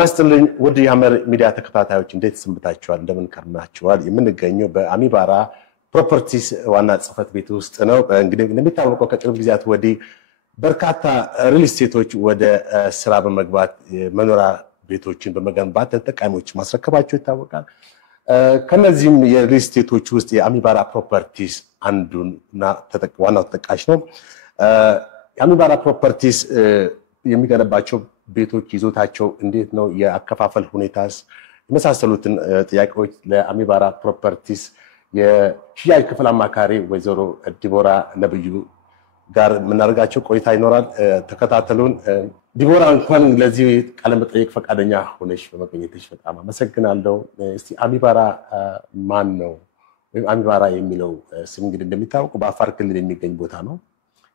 ተናስተልኝ ወዲ ያመር ሚዲያ ተከታታዮች እንዴት ሰምታችኋል እንደምን ከርማችኋል የምንገኘው በአሚባራ ፕሮፐርቲስ ዋና ጽፈት ቤት ውስጥ ነው እንግዲህ እንደሚታወቀው ከቅርብ ጊዜያት ወዲህ በርካታ ሪል ስቴቶች ወደ ስራ በመግባት መኖሪያ ቤቶችን በመገንባት ተጠቃሚዎች ማስረከባቸው ይታወቃል ከነዚህም የሪል ስቴቶች ውስጥ የአሚባራ ፕሮፐርቲስ አንዱና ዋናው ተጠቃሽ ነው የአሚባራ ፕሮፐርቲስ የሚገነባቸው ቤቶች ይዞታቸው እንዴት ነው የአከፋፈል ሁኔታስ የመሳሰሉትን ጥያቄዎች ለአሚባራ ፕሮፐርቲስ የሽያጭ ክፍል አማካሪ ወይዘሮ ዲቦራ ነብዩ ጋር ምናርጋቸው ቆይታ ይኖራል ተከታተሉን ዲቦራ እንኳን ለዚህ ቃለ መጠይቅ ፈቃደኛ ሆነሽ በመገኘትሽ በጣም አመሰግናለሁ እስቲ አሚባራ ማን ነው ወይ አሚባራ የሚለው ስም እንግዲህ እንደሚታወቀው በአፋር ክልል የሚገኝ ቦታ ነው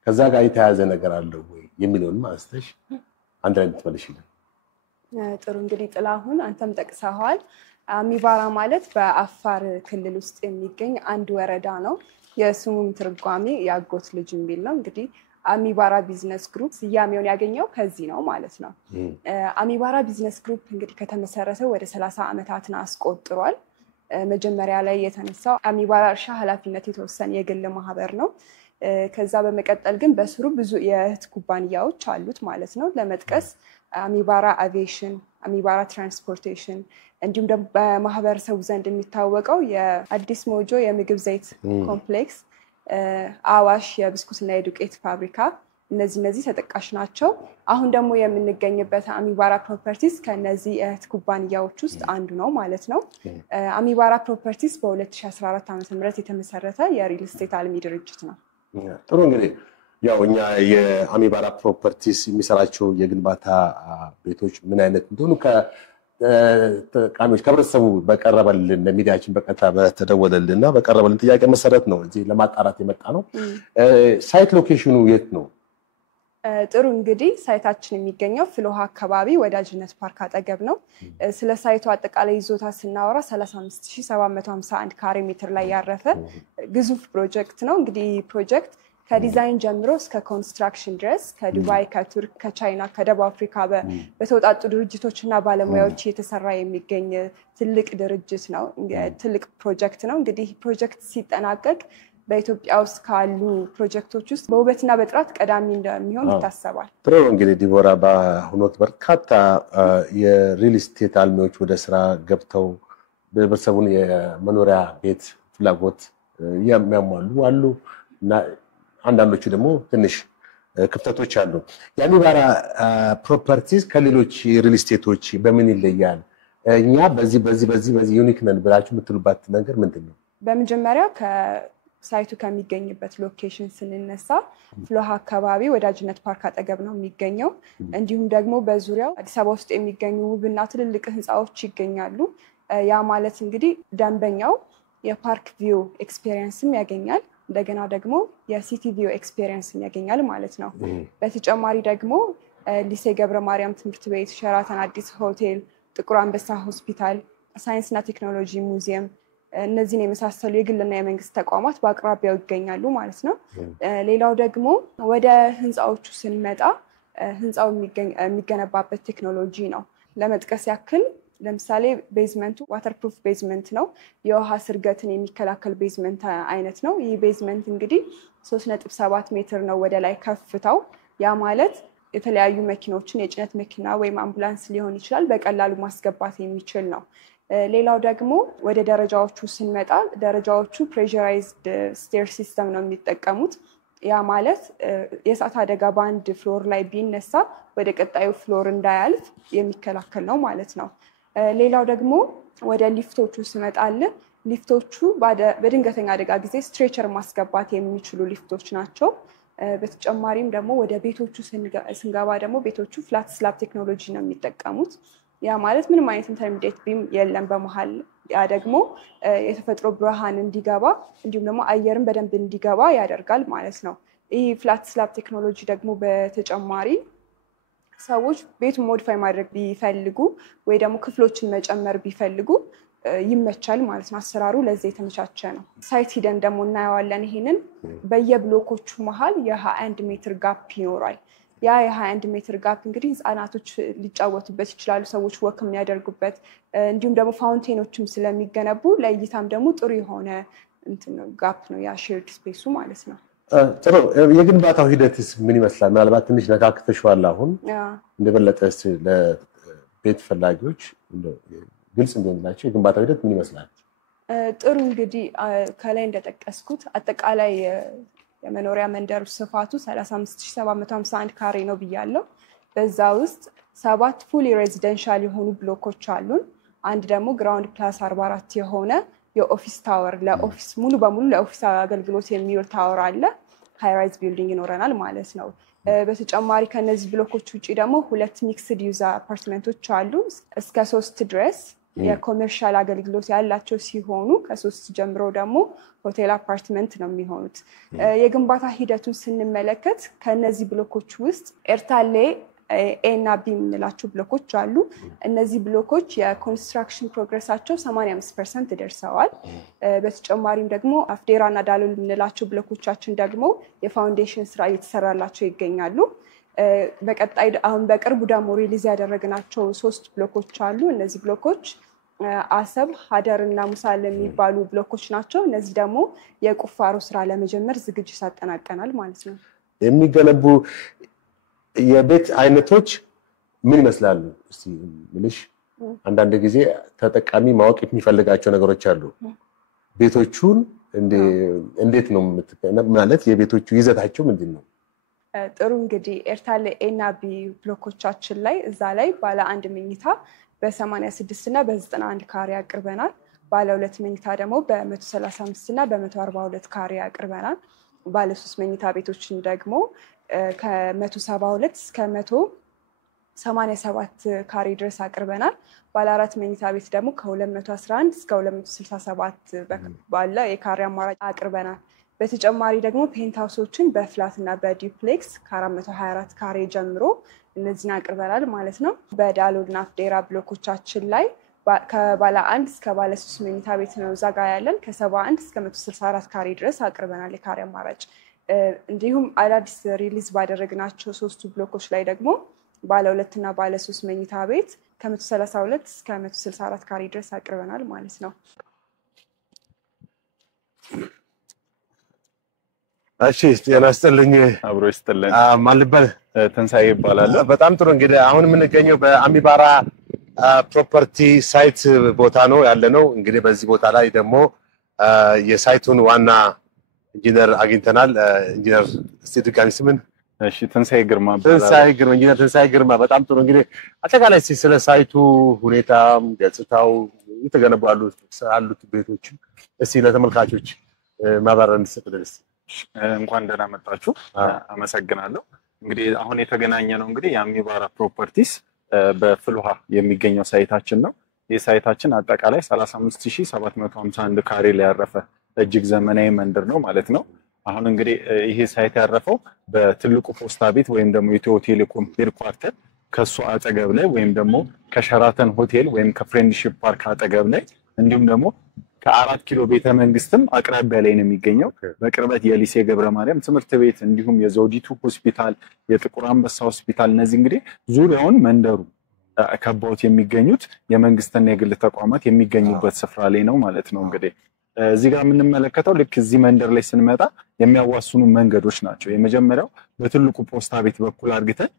ከዛ ጋር የተያያዘ ነገር አለው ወይ የሚለውን ማስተሽ አንድ ላይ ተመልሽልን ጥሩ እንግዲህ ጥላሁን አንተም ጠቅሰሃል አሚባራ ማለት በአፋር ክልል ውስጥ የሚገኝ አንድ ወረዳ ነው የስሙም ትርጓሜ ያጎት ልጅ የሚል ነው እንግዲህ አሚባራ ቢዝነስ ግሩፕ ስያሜውን ያገኘው ከዚህ ነው ማለት ነው አሚባራ ቢዝነስ ግሩፕ እንግዲህ ከተመሰረተ ወደ 30 አመታትን አስቆጥሯል መጀመሪያ ላይ የተነሳው አሚባራ እርሻ ኃላፊነት የተወሰነ የግል ማህበር ነው ከዛ በመቀጠል ግን በስሩ ብዙ የእህት ኩባንያዎች አሉት ማለት ነው ለመጥቀስ አሚባራ አቪዬሽን አሚባራ ትራንስፖርቴሽን እንዲሁም ደግሞ በማህበረሰቡ ዘንድ የሚታወቀው የአዲስ ሞጆ የምግብ ዘይት ኮምፕሌክስ አዋሽ የብስኩትና የዱቄት ፋብሪካ እነዚህ ተጠቃሽ ናቸው አሁን ደግሞ የምንገኝበት አሚባራ ፕሮፐርቲስ ከነዚህ እህት ኩባንያዎች ውስጥ አንዱ ነው ማለት ነው አሚባራ ፕሮፐርቲስ በ2014 ዓ.ም የተመሰረተ የሪል ስቴት አልሚ ድርጅት ነው ጥሩ እንግዲህ ያው እኛ የአሚባራ ፕሮፐርቲስ የሚሰራቸው የግንባታ ቤቶች ምን አይነት እንደሆኑ ከቃሚዎች ከብረሰቡ በቀረበልን ለሚዲያችን በቀጥታ በተደወለልንና በቀረበልን ጥያቄ መሰረት ነው እዚህ ለማጣራት የመጣ ነው ሳይት ሎኬሽኑ የት ነው ጥሩ እንግዲህ ሳይታችን የሚገኘው ፍሎሃ አካባቢ ወዳጅነት ፓርክ አጠገብ ነው ስለ ሳይቱ አጠቃላይ ይዞታ ስናወራ 35751 ካሬ ሜትር ላይ ያረፈ ግዙፍ ፕሮጀክት ነው እንግዲህ ፕሮጀክት ከዲዛይን ጀምሮ እስከ ኮንስትራክሽን ድረስ ከዱባይ ከቱርክ ከቻይና ከደቡብ አፍሪካ በተወጣጡ ድርጅቶችና ባለሙያዎች የተሰራ የሚገኝ ትልቅ ድርጅት ነው ትልቅ ፕሮጀክት ነው እንግዲህ ፕሮጀክት ሲጠናቀቅ በኢትዮጵያ ውስጥ ካሉ ፕሮጀክቶች ውስጥ በውበትና በጥራት ቀዳሚ እንደሚሆን ይታሰባል ጥሩ እንግዲህ ዲቦራ በአሁኑ ወቅት በርካታ የሪል ስቴት አልሚዎች ወደ ስራ ገብተው በህብረተሰቡን የመኖሪያ ቤት ፍላጎት የሚያሟሉ አሉ እና አንዳንዶቹ ደግሞ ትንሽ ክፍተቶች አሉ የአሚባራ ፕሮፐርቲስ ከሌሎች ሪል ስቴቶች በምን ይለያል እኛ በዚህ ዩኒክ ነን ብላችሁ የምትሉባት ነገር ምንድነው በመጀመሪያ ሳይቱ ከሚገኝበት ሎኬሽን ስንነሳ ፍሎሃ አካባቢ ወዳጅነት ፓርክ አጠገብ ነው የሚገኘው እንዲሁም ደግሞ በዙሪያው አዲስ አበባ ውስጥ የሚገኙ ውብና ትልልቅ ህንጻዎች ይገኛሉ ያ ማለት እንግዲህ ደንበኛው የፓርክ ቪው ኤክስፒሪየንስም ያገኛል እንደገና ደግሞ የሲቲ ቪው ኤክስፒሪየንስም ያገኛል ማለት ነው በተጨማሪ ደግሞ ሊሴ ገብረ ማርያም ትምህርት ቤት ሸራተን አዲስ ሆቴል ጥቁር አንበሳ ሆስፒታል ሳይንስና ቴክኖሎጂ ሙዚየም እነዚህን የመሳሰሉ የግልና የመንግስት ተቋማት በአቅራቢያው ይገኛሉ ማለት ነው ሌላው ደግሞ ወደ ህንጻዎቹ ስንመጣ ህንጻው የሚገነባበት ቴክኖሎጂ ነው ለመጥቀስ ያክል ለምሳሌ ቤዝመንቱ ዋተርፕሩፍ ቤዝመንት ነው የውሃ ስርገትን የሚከላከል ቤዝመንት አይነት ነው ይህ ቤዝመንት እንግዲህ 3.7 ሜትር ነው ወደ ላይ ከፍታው ያ ማለት የተለያዩ መኪኖችን የጭነት መኪና ወይም አምቡላንስ ሊሆን ይችላል በቀላሉ ማስገባት የሚችል ነው ሌላው ደግሞ ወደ ደረጃዎቹ ስንመጣ ደረጃዎቹ ፕሬሸራይዝድ ስቴር ሲስተም ነው የሚጠቀሙት ያ ማለት የእሳት አደጋ በአንድ ፍሎር ላይ ቢነሳ ወደ ቀጣዩ ፍሎር እንዳያልፍ የሚከላከል ነው ማለት ነው ሌላው ደግሞ ወደ ሊፍቶቹ ስመጣለ ሊፍቶቹ በድንገተኛ አደጋ ጊዜ ስትሬቸር ማስገባት የሚችሉ ሊፍቶች ናቸው በተጨማሪም ደግሞ ወደ ቤቶቹ ስንገባ ደግሞ ቤቶቹ ፍላት ስላብ ቴክኖሎጂ ነው የሚጠቀሙት ያ ማለት ምንም አይነት ኢንተርሚዲየት ቢም የለም በመሃል ያ ደግሞ የተፈጥሮ ብርሃን እንዲገባ እንዲሁም ደግሞ አየርን በደንብ እንዲገባ ያደርጋል ማለት ነው ይህ ፍላት ስላብ ቴክኖሎጂ ደግሞ በተጨማሪ ሰዎች ቤቱን ሞዲፋይ ማድረግ ቢፈልጉ ወይ ደግሞ ክፍሎችን መጨመር ቢፈልጉ ይመቻል ማለት ነው አሰራሩ ለዚህ የተመቻቸ ነው ሳይት ሂደን ደግሞ እናየዋለን ይሄንን በየብሎኮቹ መሃል የ21 ሜትር ጋፕ ይኖራል ያ የ21 ሜትር ጋፕ እንግዲህ ህፃናቶች ሊጫወቱበት ይችላሉ፣ ሰዎች ወክ የሚያደርጉበት እንዲሁም ደግሞ ፋውንቴኖችም ስለሚገነቡ ለእይታም ደግሞ ጥሩ የሆነ ጋፕ ነው ያ ሼርድ ስፔሱ ማለት ነው። ጥሩ። የግንባታው ሂደትስ ምን ይመስላል? ምናልባት ትንሽ ነካክተሽዋል። አሁን እንደበለጠ ለቤት ፈላጊዎች ግልጽ እንዲሆንላቸው የግንባታው ሂደት ምን ይመስላል? ጥሩ። እንግዲህ ከላይ እንደጠቀስኩት አጠቃላይ የመኖሪያ መንደሩ ስፋቱ 35751 ካሬ ነው ብያለሁ። በዛ ውስጥ 7 ፉሊ ሬዚደንሻል የሆኑ ብሎኮች አሉን። አንድ ደግሞ ግራውንድ ፕላስ 44 የሆነ የኦፊስ ታወር ለኦፊስ ሙሉ በሙሉ ለኦፊስ አገልግሎት የሚውል ታወር አለ። ሃይራይዝ ቢልዲንግ ይኖረናል ማለት ነው። በተጨማሪ ከነዚህ ብሎኮች ውጪ ደግሞ 2 ሚክስድ ዩዝ አፓርትመንቶች አሉ እስከ 3 ድረስ የኮመርሻል አገልግሎት ያላቸው ሲሆኑ ከ3 ጀምሮ ደግሞ ሆቴል አፓርትመንት ነው የሚሆኑት። የግንባታ ሂደቱን ስንመለከት ከነዚህ ብሎኮች ውስጥ ኤርታሌ ኤ እና ቢ የምንላቸው ብሎኮች አሉ። እነዚህ ብሎኮች የኮንስትራክሽን ፕሮግረሳቸው 85% ደርሰዋል። በተጨማሪም ደግሞ አፍዴራ እና ዳሎል የምንላቸው ብሎኮቻችን ደግሞ የፋውንዴሽን ስራ እየተሰራላቸው ይገኛሉ። በቀጣይ አሁን በቅርቡ ደግሞ ሪሊዝ ያደረግናቸው 3 ብሎኮች አሉ። እነዚህ ብሎኮች አሰብ፣ ሀደር እና ሙሳል የሚባሉ ብሎኮች ናቸው። እነዚህ ደግሞ የቁፋሮ ስራ ለመጀመር ዝግጅት አጠናቀናል ማለት ነው። የሚገነቡ የቤት አይነቶች ምን ይመስላሉ? እስቲ ምንሽ አንዳንድ ጊዜ ተጠቃሚ ማወቅ የሚፈልጋቸው ነገሮች አሉ። ቤቶቹን እንዴት ነው ማለት የቤቶቹ ይዘታቸው ምንድን ነው? ጥሩ። እንግዲህ ኤርታሌ ኤ እና ቢ ብሎኮቻችን ላይ እዛ ላይ ባለ 1 መኝታ በ86 እና በ91 ካሬ አቅርበናል። ባለ 2 መኝታ ደግሞ በ135 እና በ142 ካሬ አቅርበናል። ባለ 3 መኝታ ቤቶችን ደግሞ ከ172 እስከ 187 ካሬ ድረስ አቅርበናል። ባለ 4 መኝታ ቤት ደግሞ ከ211 እስከ 267 ባለ የካሬ አማራጭ አቅርበናል። በተጨማሪ ደግሞ ፔንት ሃውሶችን በፍላት እና በዲፕሌክስ ከ424 ካሬ ጀምሮ እነዚህን አቅርበናል ማለት ነው። በዳሎል እና አፍዴራ ብሎኮቻችን ላይ ከባለ 1 እስከ ባለ 3 መኝታ ቤት ነው እዛ ጋር ያለን ከ71 እስከ 164 ካሬ ድረስ አቅርበናል የካሬ አማራጭ። እንዲሁም አዳዲስ ሪሊዝ ባደረግናቸው 3 ብሎኮች ላይ ደግሞ ባለ 2 እና ባለ 3 መኝታ ቤት ከ132 እስከ 164 ካሬ ድረስ አቅርበናል ማለት ነው። እሺ፣ ጤና ይስጥልኝ። አብሮ ይስጥልኝ። ማልበል ተንሳይ ይባላል። በጣም ጥሩ። እንግዲህ አሁን የምንገኘው በአሚባራ ፕሮፐርቲ ሳይት ቦታ ነው ያለነው። እንግዲህ በዚህ ቦታ ላይ ደግሞ የሳይቱን ዋና ኢንጂነር አግኝተናል። ኢንጂነር እስቲ ድጋሚ ስምን? እሺ፣ ተንሳይ ግርማ። ኢንጂነር ተንሳይ ግርማ። በጣም ጥሩ። እንግዲህ አጠቃላይ ስለ ሳይቱ ሁኔታ ገጽታው የተገነቡ ያሉት ቤቶች እስቲ ለተመልካቾች ማብራሪያ እንድትሰጡልን። እንኳን ደህና መጣችሁ። አመሰግናለሁ። እንግዲህ አሁን የተገናኘ ነው እንግዲህ የአሚባራ ፕሮፐርቲስ በፍልውሃ የሚገኘው ሳይታችን ነው። የሳይታችን አጠቃላይ 35751 ካሬ ላይ ያረፈ እጅግ ዘመናዊ መንደር ነው ማለት ነው። አሁን እንግዲህ ይሄ ሳይት ያረፈው በትልቁ ፖስታ ቤት ወይም ደግሞ ኢትዮ ቴሌኮም ሄድኳርተር ከሱ አጠገብ ላይ ወይም ደግሞ ከሸራተን ሆቴል ወይም ከፍሬንድሺፕ ፓርክ አጠገብ ላይ እንዲሁም ደግሞ ከ4 ኪሎ ቤተ መንግስትም አቅራቢያ ላይ ነው የሚገኘው። በቅርበት የሊሴ ገብረ ማርያም ትምህርት ቤት እንዲሁም የዘውዲቱ ሆስፒታል፣ የጥቁር አንበሳ ሆስፒታል እነዚህ እንግዲህ ዙሪያውን መንደሩ ከቦት የሚገኙት የመንግስትና የግል ተቋማት የሚገኙበት ስፍራ ላይ ነው ማለት ነው። እንግዲህ እዚህ ጋር የምንመለከተው ልክ እዚህ መንደር ላይ ስንመጣ የሚያዋስኑ መንገዶች ናቸው። የመጀመሪያው በትልቁ ፖስታ ቤት በኩል አድርገን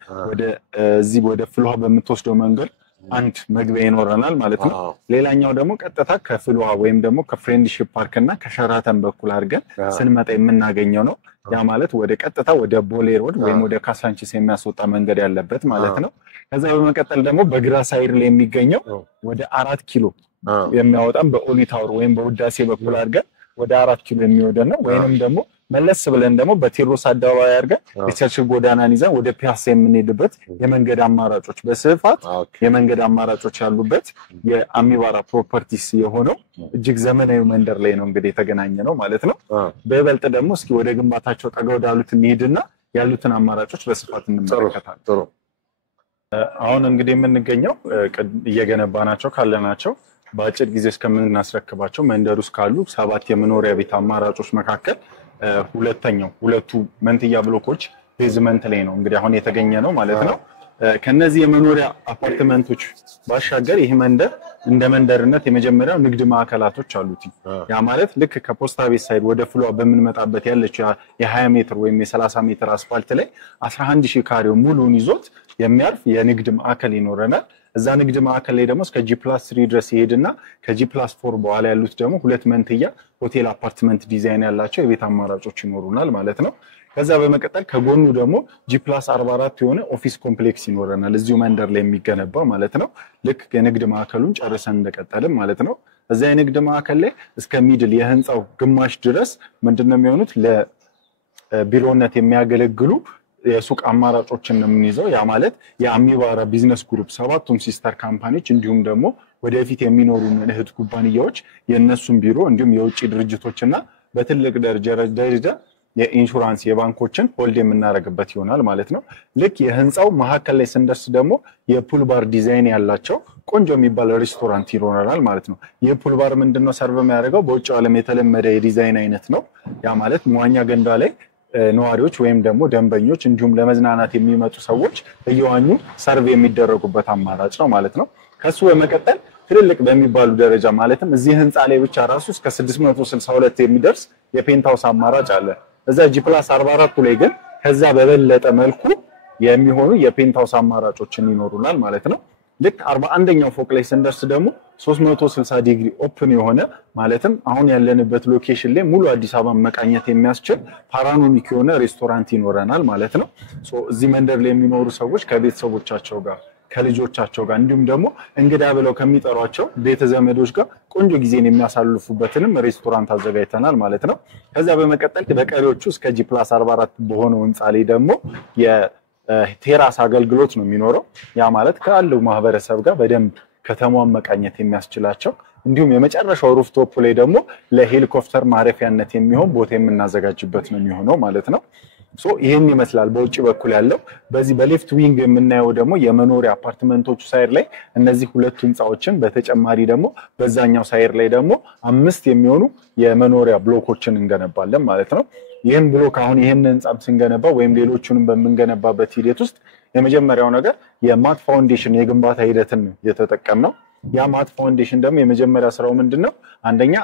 ወደ ፍልውሃ በምትወስደው መንገድ አንድ መግቢያ ይኖረናል ማለት ነው። ሌላኛው ደግሞ ቀጥታ ከፍልውሃ ወይም ደግሞ ከፍሬንድሺፕ ፓርክ እና ከሸራተን በኩል አድርገን ስንመጣ የምናገኘው ነው። ያ ማለት ወደ ቀጥታ ወደ ቦሌ ሮድ ወይም ወደ ካሳንቺስ የሚያስወጣ መንገድ ያለበት ማለት ነው። ከዛ በመቀጠል ደግሞ በግራ ሳይድ ላይ የሚገኘው ወደ 4 ኪሎ የሚያወጣም በኦሊ ታወር ወይም በውዳሴ በኩል አድርገን ወደ 4 ኪሎ የሚወደን ነው። ወይንም ደግሞ መለስ ብለን ደግሞ በቴዎድሮስ አደባባይ አድርገን የቸርችል ጎዳናን ይዘን ወደ ፒያሳ የምንሄድበት የመንገድ አማራጮች በስፋት የመንገድ አማራጮች ያሉበት የአሚባራ ፕሮፐርቲስ የሆነው እጅግ ዘመናዊ መንደር ላይ ነው እንግዲህ የተገናኘ ነው ማለት ነው። በይበልጥ ደግሞ እስኪ ወደ ግንባታቸው ጠጋ ወዳሉት እንሂድና ያሉትን አማራጮች በስፋት እንመለከታለን። ጥሩ። አሁን እንግዲህ የምንገኘው እየገነባናቸው ካለናቸው በአጭር ጊዜ እስከምናስረክባቸው መንደር ውስጥ ካሉ 7 የመኖሪያ ቤት አማራጮች መካከል ሁለቱ መንትያ ብሎኮች ቤዝመንት ላይ ነው እንግዲህ አሁን የተገኘ ነው ማለት ነው። ከነዚህ የመኖሪያ አፓርትመንቶች ባሻገር ይሄ መንደር እንደ መንደርነት የመጀመሪያው ንግድ ማዕከላቶች አሉት። ያ ማለት ልክ ከፖስታ ቤት ሳይድ ወደ ፍሎሃ በምንመጣበት ያለችው የ20 ሜትር ወይም የ30 ሜትር አስፋልት ላይ 11000 ካሬው ሙሉን ይዞት የሚያርፍ የንግድ ማዕከል ይኖረናል። እዛ ንግድ ማዕከል ላይ ደግሞ እስከ G+3 ድረስ ይሄድና ከG+4 በኋላ ያሉት ደግሞ ሁለት መንትያ ሆቴል አፓርትመንት ዲዛይን ያላቸው የቤት አማራጮች ይኖሩናል ማለት ነው። ከዛ በመቀጠል ከጎኑ ደግሞ G+44 የሆነ ኦፊስ ኮምፕሌክስ ይኖረናል እዚሁ መንደር ላይ የሚገነባ ማለት ነው። ልክ የንግድ ማዕከሉን ጨርሰን እንደቀጠልን ማለት ነው። እዛ የንግድ ማዕከል ላይ እስከ ሚድል የህንጻው ግማሽ ድረስ ምንድነው የሚሆኑት ለቢሮነት የሚያገለግሉ የሱቅ አማራጮችን ነው የምንይዘው። ያ ማለት የአሚባራ ቢዝነስ ግሩፕ ሰባቱም ሲስተር ካምፓኒዎች እንዲሁም ደግሞ ወደፊት የሚኖሩ እህት ኩባንያዎች የነሱን ቢሮ እንዲሁም የውጭ ድርጅቶችና በትልቅ ደረጃ የኢንሹራንስ የባንኮችን ሆልድ የምናደርግበት ይሆናል ማለት ነው። ልክ የህንጻው መሀከል ላይ ስንደርስ ደግሞ የፑል ባር ዲዛይን ያላቸው ቆንጆ የሚባል ሬስቶራንት ይኖረናል ማለት ነው። የፑል ባር ምንድነው ሰርቭ የሚያደርገው በውጭው ዓለም የተለመደ የዲዛይን አይነት ነው። ያ ማለት መዋኛ ገንዳ ላይ ነዋሪዎች ወይም ደግሞ ደንበኞች እንዲሁም ለመዝናናት የሚመጡ ሰዎች እየዋኙ ሰርቭ የሚደረጉበት አማራጭ ነው ማለት ነው። ከሱ በመቀጠል ትልልቅ በሚባሉ ደረጃ ማለትም እዚህ ህንጻ ላይ ብቻ ራሱ እስከ 662 የሚደርስ የፔንታውስ አማራጭ አለ። እዛ G+44 ላይ ግን ከዛ በበለጠ መልኩ የሚሆኑ የፔንታውስ አማራጮችን ይኖሩናል ማለት ነው። ልክ 41ኛው ፎቅ ላይ ስንደርስ ደግሞ 360 ዲግሪ ኦፕን የሆነ ማለትም አሁን ያለንበት ሎኬሽን ላይ ሙሉ አዲስ አበባ መቃኘት የሚያስችል ፓራኖሚክ የሆነ ሬስቶራንት ይኖረናል ማለት ነው። እዚህ መንደር ላይ የሚኖሩ ሰዎች ከቤተሰቦቻቸው ጋር ከልጆቻቸው ጋር እንዲሁም ደግሞ እንግዳ ብለው ከሚጠሯቸው ቤተ ዘመዶች ጋር ቆንጆ ጊዜን የሚያሳልፉበትንም ሬስቶራንት አዘጋጅተናል ማለት ነው። ከዛ በመቀጠል በቀሪዎቹ እስከ G+44 በሆነው ህንጻ ላይ ደግሞ የቴራስ አገልግሎት ነው የሚኖረው። ያ ማለት ካለው ማህበረሰብ ጋር በደንብ ከተማውን መቃኘት የሚያስችላቸው እንዲሁም የመጨረሻው ሩፍቶፕ ላይ ደግሞ ለሄሊኮፕተር ማረፊያነት የሚሆን ቦታ የምናዘጋጅበት ነው የሚሆነው ማለት ነው። ይሄን ይመስላል በውጭ በኩል ያለው። በዚህ በሌፍት ዊንግ የምናየው ደግሞ የመኖሪያ አፓርትመንቶቹ ሳይድ ላይ እነዚህ ሁለት ህንጻዎችን በተጨማሪ ደግሞ በዛኛው ሳይድ ላይ ደግሞ 5 የሚሆኑ የመኖሪያ ብሎኮችን እንገነባለን ማለት ነው። ይሄን ብሎክ አሁን ይሄን ህንጻም ስንገነባ ወይም ሌሎቹንም በመንገነባበት ሂደት ውስጥ የመጀመሪያው ነገር የማት ፋውንዴሽን የግንባታ ሂደትን የተጠቀምነው። ያ ማት ፋውንዴሽን ደግሞ የመጀመሪያ ስራው ምንድነው? አንደኛ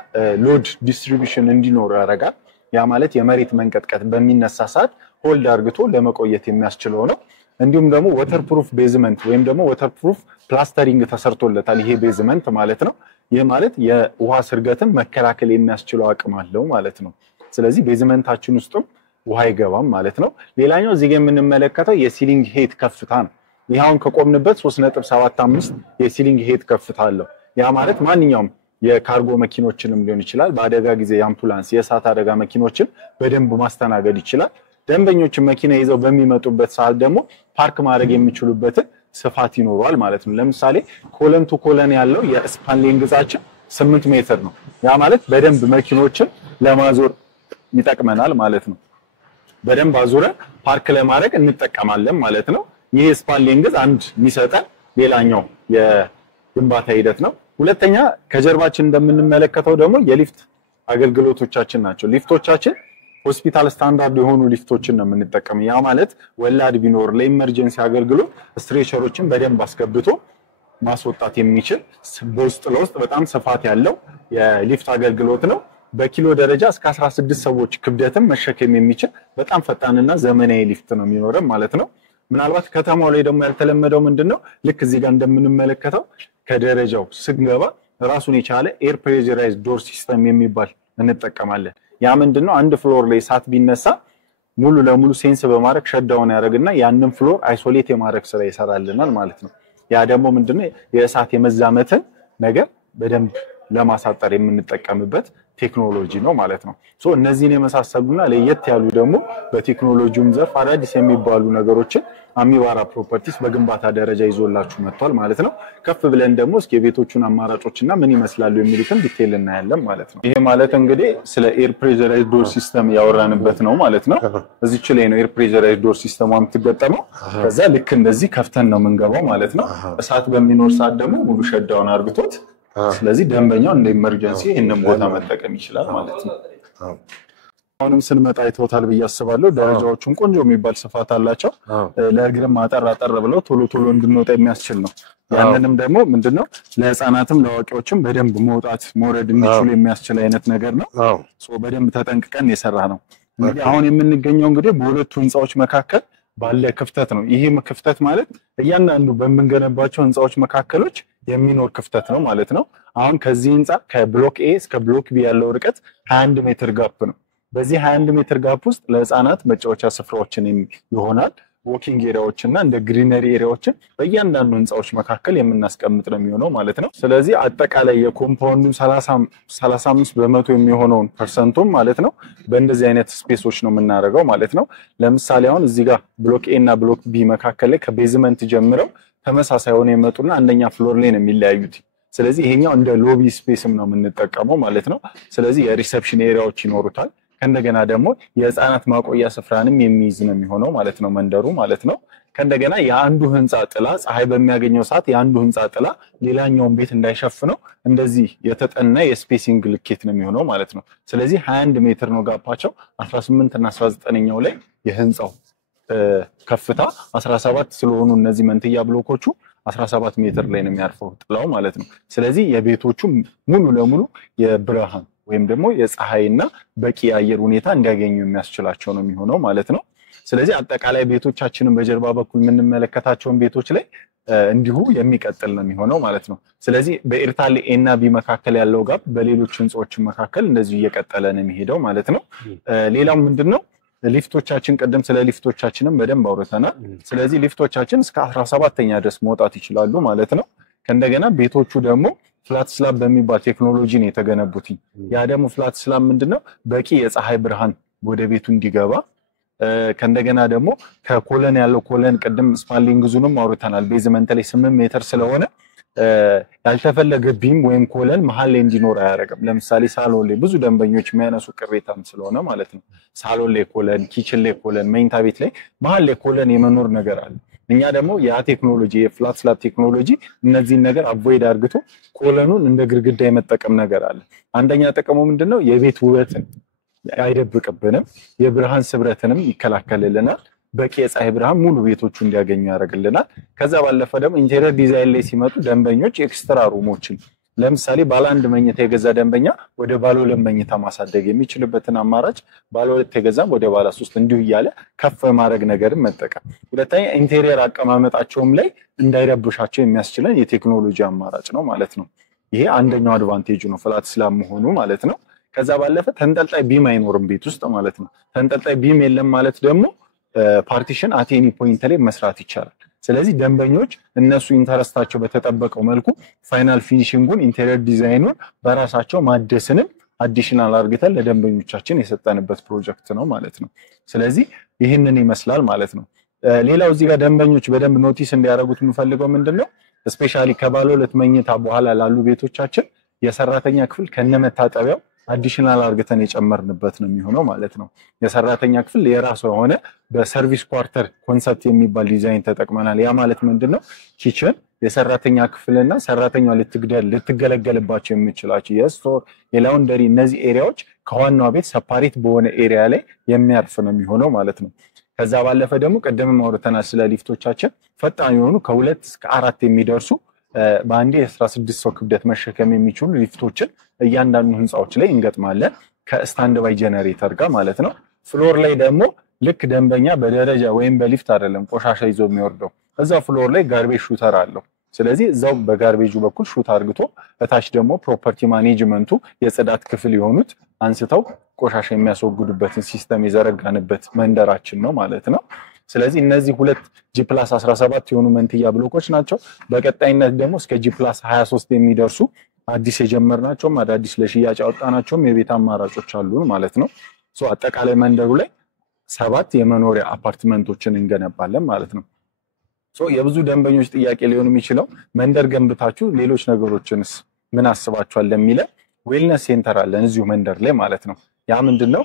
ሎድ ዲስትሪቢዩሽን እንዲኖር ያደርጋል። ያ ማለት የመሬት መንቀጥቀጥ በሚነሳ ሰዓት ሆልድ አርግቶ ለመቆየት የሚያስችለው ነው። እንዲሁም ደግሞ ወተርፕሩፍ ቤዝመንት ወይም ደግሞ ወተርፕሩፍ ፕላስተሪንግ ተሰርቶለታል ይሄ ቤዝመንት ማለት ነው። ይሄ ማለት የውሃ ስርገትን መከላከል የሚያስችለው አቅም አለው ማለት ነው። ስለዚህ ቤዝመንታችን ውስጥም ውሃ ይገባም ማለት ነው። ሌላኛው እዚህ ጋር የምንመለከተው የሲሊንግ ሄት ከፍታ ነው። ይሄውን ከቆምንበት 3.75 የሲሊንግ ሄት ከፍታ አለው። ያ ማለት ማንኛውም የካርጎ መኪኖችንም ሊሆን ይችላል በአደጋ ጊዜ የአምቡላንስ የእሳት አደጋ መኪኖችን በደንብ ማስተናገድ ይችላል። ደንበኞችን መኪና ይዘው በሚመጡበት ሰዓት ደግሞ ፓርክ ማድረግ የሚችሉበት ስፋት ይኖራል ማለት ነው። ለምሳሌ ኮለን ቱ ኮለን ያለው የስፓን ሌንግዛችን 8 ሜትር ነው። ያ ማለት በደንብ መኪኖችን ለማዞር ይጠቅመናል ማለት ነው። በደንብ አዙረን ፓርክ ለማድረግ እንጠቀማለን ማለት ነው። ይሄ ስፓን ሌንግዝ አንድ የሚሰጠን ሌላኛው የግንባታ ሂደት ነው። ሁለተኛ ከጀርባችን እንደምንመለከተው ደግሞ የሊፍት አገልግሎቶቻችን ናቸው። ሊፍቶቻችን ሆስፒታል ስታንዳርድ የሆኑ ሊፍቶችን ነው የምንጠቀመው። ያ ማለት ወላድ ቢኖር ለኢመርጀንሲ አገልግሎት ስትሬቸሮችን በደንብ አስገብቶ ማስወጣት የሚችል በውስጥ ለውስጥ በጣም ስፋት ያለው የሊፍት አገልግሎት ነው። በኪሎ ደረጃ እስከ 16 ሰዎች ክብደትን መሸከም የሚችል በጣም ፈጣንና ዘመናዊ ሊፍት ነው የሚኖረን ማለት ነው። ምናልባት ከተማው ላይ ደግሞ ያልተለመደው ምንድነው? ልክ እዚህ ጋር እንደምንመለከተው ከደረጃው ስንገባ ራሱን የቻለ ኤር ፕሬዠራይዝድ ዶር ሲስተም የሚባል እንጠቀማለን። ያ ምንድነው? አንድ ፍሎር ላይ እሳት ቢነሳ ሙሉ ለሙሉ ሴንስ በማድረግ ሸዳውን ያደርግና ያንን ፍሎር አይሶሌት የማድረግ ስራ ይሰራልናል ማለት ነው። ያ ደግሞ ምንድነው? የእሳት የመዛመትን ነገር በደንብ ለማሳጠር የምንጠቀምበት ቴክኖሎጂ ነው ማለት ነው። እነዚህን የመሳሰሉና ለየት ያሉ ደግሞ በቴክኖሎጂውም ዘርፍ አዳዲስ የሚባሉ ነገሮችን አሚባራ ፕሮፐርቲስ በግንባታ ደረጃ ይዞላችሁ መጥቷል ማለት ነው። ከፍ ብለን ደግሞ እስኪ የቤቶቹን አማራጮችና ምን ይመስላሉ የሚሉትን ዲቴል እናያለን ማለት ነው። ይሄ ማለት እንግዲህ ስለ ኤር ፕሬዠራይዝድ ዶር ሲስተም ያወራንበት ነው ማለት ነው። እዚች ላይ ነው ኤር ፕሬዠራይዝድ ዶር ሲስተሙ የምትገጠመው። ከዛ ልክ እንደዚህ ከፍተን ነው የምንገባው ማለት ነው። እሳት በሚኖር ሰዓት ደግሞ ሙሉ ሸዳውን አርግቶት ስለዚህ ደንበኛው እንደ ኢመርጀንሲ ይሄንን ቦታ መጠቀም ይችላል ማለት ነው። አሁንም ስንመጣ አይተውታል ብዬ አስባለሁ። ደረጃዎቹም ቆንጆ የሚባል ስፋት አላቸው። ለእግርም አጠር ብለው ቶሎ እንድንወጣ የሚያስችል ነው። ያንንም ደግሞ ምንድነው ለህፃናትም ለአዋቂዎችም በደንብ መውጣት መውረድ እንዲችሉ የሚያስችል አይነት ነገር ነው። በደንብ ተጠንቅቀን የሰራ ነው። እንግዲህ አሁን የምንገኘው እንግዲህ በሁለቱ ህንጻዎች መካከል ባለ ክፍተት ነው። ይሄ ክፍተት ማለት እያንዳንዱ በመንገነባቸው ህንጻዎች መካከሎች የሚኖር ክፍተት ነው ማለት ነው። አሁን ከዚህ ህንጻ ከብሎክ ኤ እስከ ብሎክ ቢ ያለው ርቀት 21 ሜትር ጋፕ ነው። በዚህ 21 ሜትር ጋፕ ውስጥ ለህፃናት መጫወቻ ስፍራዎችን ይሆናል፣ ዎኪንግ ኤሪያዎችና እንደ ግሪነሪ ኤሪያዎችን በእያንዳንዱ ህንጻዎች መካከል የምናስቀምጥ ነው የሚሆነው ማለት ነው። ስለዚህ አጠቃላይ የኮምፓውንዱ 35 በመቶ የሚሆነውን ፐርሰንቱም ማለት ነው በእንደዚህ አይነት ስፔሶች ነው የምናደርገው ማለት ነው። ለምሳሌ አሁን እዚህ ጋር ብሎክ ኤ እና ብሎክ ቢ መካከል ላይ ከቤዝመንት ጀምረው ተመሳሳይ ሆነ የመጡና አንደኛ ፍሎር ላይ ነው የሚለያዩት። ስለዚህ ይሄኛው እንደ ሎቢ ስፔስም ነው የምንጠቀመው ማለት ነው። ስለዚህ የሪሴፕሽን ኤሪያዎች ይኖሩታል። ከእንደገና ደግሞ የህፃናት ማቆያ ስፍራንም የሚይዝ ነው የሚሆነው ማለት ነው መንደሩ ማለት ነው። ከእንደገና የአንዱ ህንጻ ጥላ ፀሐይ በሚያገኘው ሰዓት የአንዱ ህንጻ ጥላ ሌላኛውን ቤት እንዳይሸፍነው እንደዚህ የተጠና የስፔሲንግ ልኬት ነው የሚሆነው ማለት ነው። ስለዚህ 21 ሜትር ነው ጋፓቸው። 18 እና 19ኛው ላይ የህንጻው ከፍታ 17 ስለሆኑ እነዚህ መንትያ ብሎኮቹ 17 ሜትር ላይ ነው የሚያርፈው ጥላው ማለት ነው። ስለዚህ የቤቶቹ ሙሉ ለሙሉ የብርሃን ወይም ደግሞ የፀሐይና በቂ የአየር ሁኔታ እንዲያገኙ የሚያስችላቸው ነው የሚሆነው ማለት ነው። ስለዚህ አጠቃላይ ቤቶቻችንን በጀርባ በኩል የምንመለከታቸውን ቤቶች ላይ እንዲሁ የሚቀጥል ነው የሚሆነው ማለት ነው። ስለዚህ በኤርታሌ ኤ እና ቢ መካከል ያለው ጋፕ በሌሎች ህንጻዎች መካከል እንደዚሁ እየቀጠለ ነው የሚሄደው ማለት ነው። ሌላው ምንድነው ሊፍቶቻችን ቀደም ስለ ሊፍቶቻችንም በደንብ አውርተናል። ስለዚህ ሊፍቶቻችን እስከ 17ኛ ድረስ መውጣት ይችላሉ ማለት ነው። ከእንደገና ቤቶቹ ደግሞ ፍላት ስላብ በሚባል ቴክኖሎጂ ነው የተገነቡት። ያ ደግሞ ፍላት ስላብ ምንድነው በቂ የፀሐይ ብርሃን ወደ ቤቱ እንዲገባ ከእንደገና ደግሞ ከኮለን ያለው ኮለን ቀደም ስፓሊንግዙንም አውርተናል። ቤዝመንት ላይ 8 ሜትር ስለሆነ ያልተፈለገ ቢም ወይም ኮለን መሃል ላይ እንዲኖር አያደርግም። ለምሳሌ ሳሎን ላይ ብዙ ደንበኞች የሚያነሱ ቅሬታም ስለሆነ ማለት ነው። ሳሎን ላይ ኮለን፣ ኪችን ላይ ኮለን፣ መኝታ ቤት ላይ መሃል ላይ ኮለን የመኖር ነገር አለ። እኛ ደግሞ ያ ቴክኖሎጂ የፍላት ስላብ ቴክኖሎጂ እነዚህን ነገር አቮይድ አድርግቶ ኮለኑን እንደ ግድግዳ የመጠቀም ነገር አለ። አንደኛ ጥቅሙ ምንድነው የቤት ውበትን አይደብቅብንም፣ የብርሃን ስብረትንም ይከላከልልናል። በቂ የፀሐይ ብርሃን ሙሉ ቤቶቹ እንዲያገኙ ያደርግልናል። ከዛ ባለፈ ደግሞ ኢንቴሪየር ዲዛይን ላይ ሲመጡ ደንበኞች ኤክስትራ ሩሞችን ለምሳሌ ባለ አንድ መኝታ የገዛ ደንበኛ ወደ ባለ ሁለት መኝታ ማሳደግ የሚችልበትን አማራጭ ባለ ሁለት የገዛም ወደ ባለ 3 እንዲሁ እያለ ከፍ ማድረግ ነገርን መጠቀም። ሁለተኛ ኢንቴሪየር አቀማመጣቸውም ላይ እንዳይረብሻቸው የሚያስችለን የቴክኖሎጂ አማራጭ ነው ማለት ነው። ይሄ አንደኛው አድቫንቴጁ ነው ፍላት ስላብ መሆኑ ማለት ነው። ከዛ ባለፈ ተንጠልጣይ ቢም አይኖርም ቤት ውስጥ ማለት ነው። ተንጠልጣይ ቢም የለም ማለት ደግሞ ፓርቲሽን አት ኤኒ ፖይንት ላይ መስራት ይቻላል። ስለዚህ ደንበኞች እነሱ ኢንተረስታቸው በተጠበቀው መልኩ ፋይናል ፊኒሺንጉን ኢንቴሪየር ዲዛይኑን በራሳቸው ማደስንም አዲሽናል አርግተን ለደንበኞቻችን የሰጠንበት ፕሮጀክት ነው ማለት ነው። ስለዚህ ይህንን ይመስላል ማለት ነው። ሌላው እዚህ ጋር ደንበኞች በደንብ ኖቲስ እንዲያደርጉት የምፈልገው ምንድነው ስፔሻሊ ከባለ ሁለት መኝታ በኋላ ላሉ ቤቶቻችን የሰራተኛ ክፍል ከነመታጠቢያው አዲሽናል አርግተን የጨመርንበት ነው የሚሆነው ማለት ነው። የሰራተኛ ክፍል የራሱ የሆነ በሰርቪስ ኳርተር ኮንሰፕት የሚባል ዲዛይን ተጠቅመናል። ያ ማለት ምንድነው ኪችን የሰራተኛ ክፍልና ሰራተኛው ልትገለገልባቸው የሚችላቸው የስቶር የላውንደሪ እነዚህ ኤሪያዎች ከዋናው ቤት ሰፓሬት በሆነ ኤሪያ ላይ የሚያርፍ ነው የሚሆነው ማለት ነው። ከዛ ባለፈ ደግሞ ቀደም አውርተናል ስለ ሊፍቶቻችን ፈጣን የሆኑ ከ2 እስከ 4 የሚደርሱ በአንዴ 16 ሰው ክብደት መሸከም የሚችሉ ሊፍቶችን እያንዳንዱ ህንጻዎች ላይ እንገጥማለን ከስታንድ ባይ ጀነሬተር ጋር ማለት ነው። ፍሎር ላይ ደግሞ ልክ ደንበኛ በደረጃ ወይም በሊፍት አይደለም ቆሻሻ ይዞ የሚወርደው እዛው ፍሎር ላይ ጋርቤጅ ሹተር አለው። ስለዚህ እዛው በጋርቤጁ በኩል ሹት አርግቶ እታች ደግሞ ፕሮፐርቲ ማኔጅመንቱ የጽዳት ክፍል የሆኑት አንስተው ቆሻሻ የሚያስወግዱበትን ሲስተም የዘረጋንበት መንደራችን ነው ማለት ነው። ስለዚህ እነዚህ ሁለት G+17 የሆኑ መንትያ ብሎኮች ናቸው። በቀጣይነት ደግሞ እስከ G+23 የሚደርሱ አዲስ የጀመርናቸውም አዳዲስ ለሽያጭ ያወጣናቸውም የቤት አማራጮች አሉን ማለት ነው። አጠቃላይ መንደሩ ላይ 7 የመኖሪያ አፓርትመንቶችን እንገነባለን ማለት ነው። የብዙ ደንበኞች ጥያቄ ሊሆን የሚችለው መንደር ገንብታችሁ ሌሎች ነገሮችንስ ምን አስባችኋል ለሚለው ዌልነስ ሴንተር አለን እዚሁ መንደር ላይ ማለት ነው። ያ ምንድነው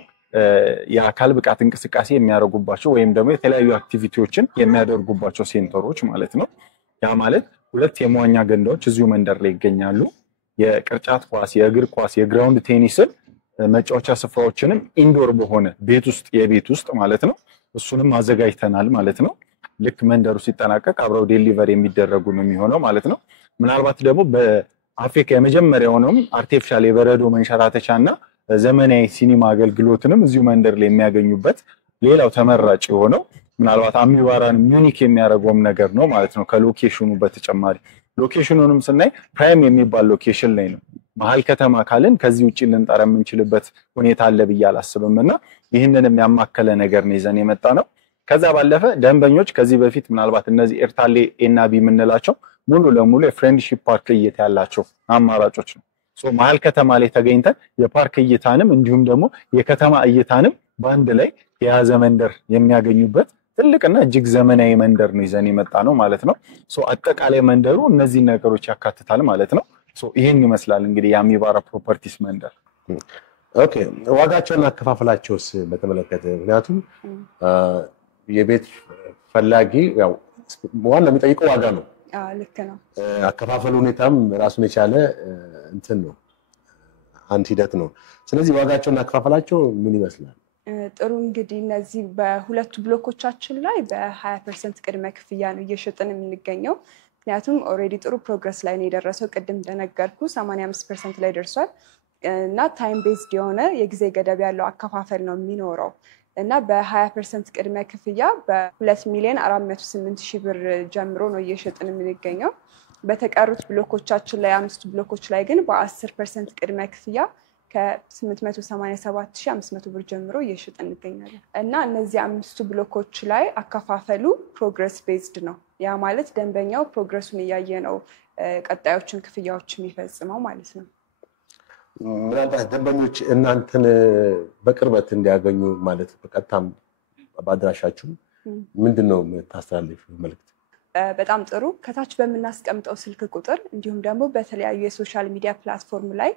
የአካል ብቃት እንቅስቃሴ የሚያደርጉባቸው ወይም ደግሞ የተለያዩ አክቲቪቲዎችን የሚያደርጉባቸው ሴንተሮች ማለት ነው። ያ ማለት 2 የመዋኛ ገንዳዎች እዚሁ መንደር ላይ ይገኛሉ። የቅርጫት ኳስ፣ የእግር ኳስ፣ የግራውንድ ቴኒስን መጫወቻ ስፍራዎችንም ኢንዶር በሆነ የቤት ውስጥ ማለት ነው እሱንም አዘጋጅተናል ማለት ነው። ልክ መንደሩ ሲጠናቀቅ አብረው ዴሊቨር የሚደረጉ ነው የሚሆነው ማለት ነው። ምናልባት ደግሞ በአፍሪካ የመጀመሪያው ነው አርቲፊሻል የበረዶ መንሸራተቻና ዘመናዊ ሲኒማ አገልግሎትንም እዚሁ መንደር ላይ የሚያገኙበት ሌላው ተመራጭ የሆነው ምናልባት አሚባራን ዩኒክ የሚያደርገውም ነገር ነው ማለት ነው። ከሎኬሽኑ በተጨማሪ ሎኬሽኑንም ስናይ ፕራይም የሚባል ሎኬሽን ላይ ነው። መሀል ከተማ ካልን ከዚህ ውጪ ልንጠራ የምንችልበት ሁኔታ አለ ብዬ አላስብምና ይህንንም ያማከለ ነገር ነው ይዘን የመጣ ነው። ከዛ ባለፈ ደንበኞች ከዚህ በፊት ምናልባት እነዚህ ኤርታሌ ኤና ቢ የምንላቸው ሙሉ ለሙሉ የፍሬንድሺፕ ፓርክ እይታ ያላቸው አማራጮች ነው። መሀል ከተማ ላይ ተገኝተን የፓርክ እይታንም እንዲሁም ደግሞ የከተማ እይታንም በአንድ ላይ የያዘ መንደር የሚያገኙበት ትልቅና እጅግ ዘመናዊ መንደር ነው ይዘን የመጣ ነው ማለት ነው። አጠቃላይ መንደሩ እነዚህ ነገሮች ያካትታል ማለት ነው። ይሄን ይመስላል እንግዲህ የአሚባራ ፕሮፐርቲስ መንደር። ኦኬ፣ ዋጋቸውና አከፋፈላቸውስ በተመለከተ ምክንያቱም የቤት ፈላጊ ያው ዋና የሚጠይቀው ዋጋ ነው። ልክ ነው። አከፋፈል ሁኔታም ራሱን የቻለ እንትን ነው፣ አንድ ሂደት ነው። ስለዚህ ዋጋቸውና አከፋፈላቸው ምን ይመስላል? ጥሩ እንግዲህ እነዚህ በሁለቱ ብሎኮቻችን ላይ በ20% ቅድመ ክፍያ ነው እየሸጥን የምንገኘው። ምክንያቱም ኦልሬዲ ጥሩ ፕሮግረስ ላይ ነው የደረሰው። ቅድም እንደነገርኩ 85% ላይ ደርሷል እና ታይም ቤዝድ የሆነ የጊዜ ገደብ ያለው አከፋፈል ነው የሚኖረው እና በ20% ቅድመ ክፍያ በ2,408,000 ብር ጀምሮ ነው እየሸጥን የምንገኘው። በተቀሩት ብሎኮቻችን ላይ 5 ብሎኮች ላይ ግን በ10% ቅድመ ክፍያ ከ887,500 ብር ጀምሮ እየሸጥን እንገኛለን እና እነዚህ 5 ብሎኮች ላይ አከፋፈሉ ፕሮግረስ ቤዝድ ነው። ያ ማለት ደንበኛው ፕሮግረሱን እያየ ነው ቀጣዮችን ክፍያዎች የሚፈጽመው ማለት ነው። ምናልባት ደንበኞች እናንተን በቅርበት እንዲያገኙ ማለት በቀጥታም በአድራሻችሁ ምንድነው የምታስተላልፉት መልዕክት? በጣም ጥሩ። ከታች በምናስቀምጠው ስልክ ቁጥር እንዲሁም ደግሞ በተለያዩ የሶሻል ሚዲያ ፕላትፎርም ላይ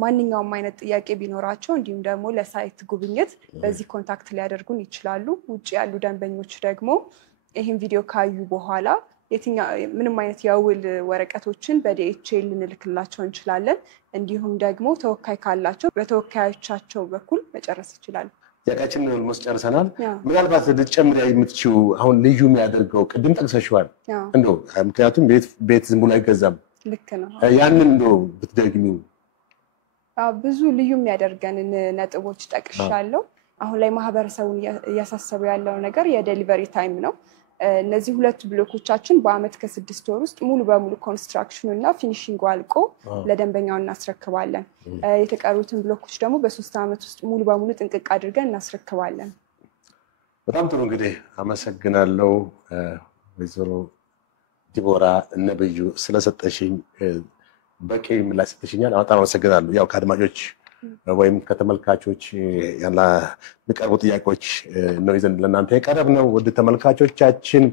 ማንኛውም አይነት ጥያቄ ቢኖራቸው እንዲሁም ደግሞ ለሳይት ጉብኝት በዚህ ኮንታክት ሊያደርጉን ይችላሉ። ውጭ ያሉ ደንበኞች ደግሞ ይህን ቪዲዮ ካዩ በኋላ ምንም አይነት የውል ወረቀቶችን በዲኤችኤል ልንልክላቸው እንችላለን። እንዲሁም ደግሞ ተወካይ ካላቸው በተወካዮቻቸው በኩል መጨረስ ይችላሉ። ያቃችን ኦልሞስት ጨርሰናል። ምናልባት ልትጨምሪ የምትችው አሁን ልዩ የሚያደርገው ቅድም ጠቅሰሽዋል እንደው ምክንያቱም ቤት ዝም ብሎ አይገዛም። ልክ ነው። ያንን እንደው ብትደግሚው። ብዙ ልዩ የሚያደርገንን ነጥቦች ጠቅሻለሁ። አሁን ላይ ማህበረሰቡን እያሳሰቡ ያለው ነገር የዴሊቨሪ ታይም ነው። እነዚህ ሁለቱ ብሎኮቻችን በአመት ከ6 ወር ውስጥ ሙሉ በሙሉ ኮንስትራክሽኑ እና ፊኒሺንግ አልቆ ለደንበኛው እናስረክባለን። የተቀሩትን ብሎኮች ደግሞ በ3 አመት ውስጥ ሙሉ በሙሉ ጥንቅቅ አድርገን እናስረክባለን። በጣም ጥሩ እንግዲህ አመሰግናለሁ ወይዘሮ ዲቦራ ነብዩ ስለሰጠሽኝ በቂ ምላሽ ሰጥሽኛል። በጣም አመሰግናለሁ። ያው ከአድማጮች ወይም ከተመልካቾች የሚቀርቡ ጥያቄዎች ነው ይዘን ለእናንተ የቀረብነው። ውድ ተመልካቾቻችን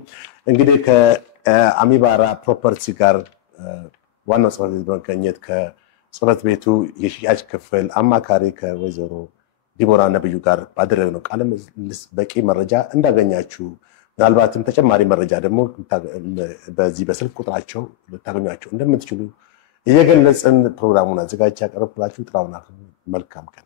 እንግዲህ ከአሚባራ ፕሮፐርቲ ጋር ዋናው ጽሕፈት ቤት በመገኘት ከጽሕፈት ቤቱ የሽያጭ ክፍል አማካሪ ከወይዘሮ ዲቦራ ነብዩ ጋር ባደረግነው ቃለ ምልልስ በቂ መረጃ እንዳገኛችሁ ምናልባትም ተጨማሪ መረጃ ደግሞ በዚህ በስልክ ቁጥራቸው ልታገኟቸው እንደምትችሉ እየገለጽን ፕሮግራሙን አዘጋጅቼ ያቀረብኩላችሁ ጥላሁን መልካም ቀን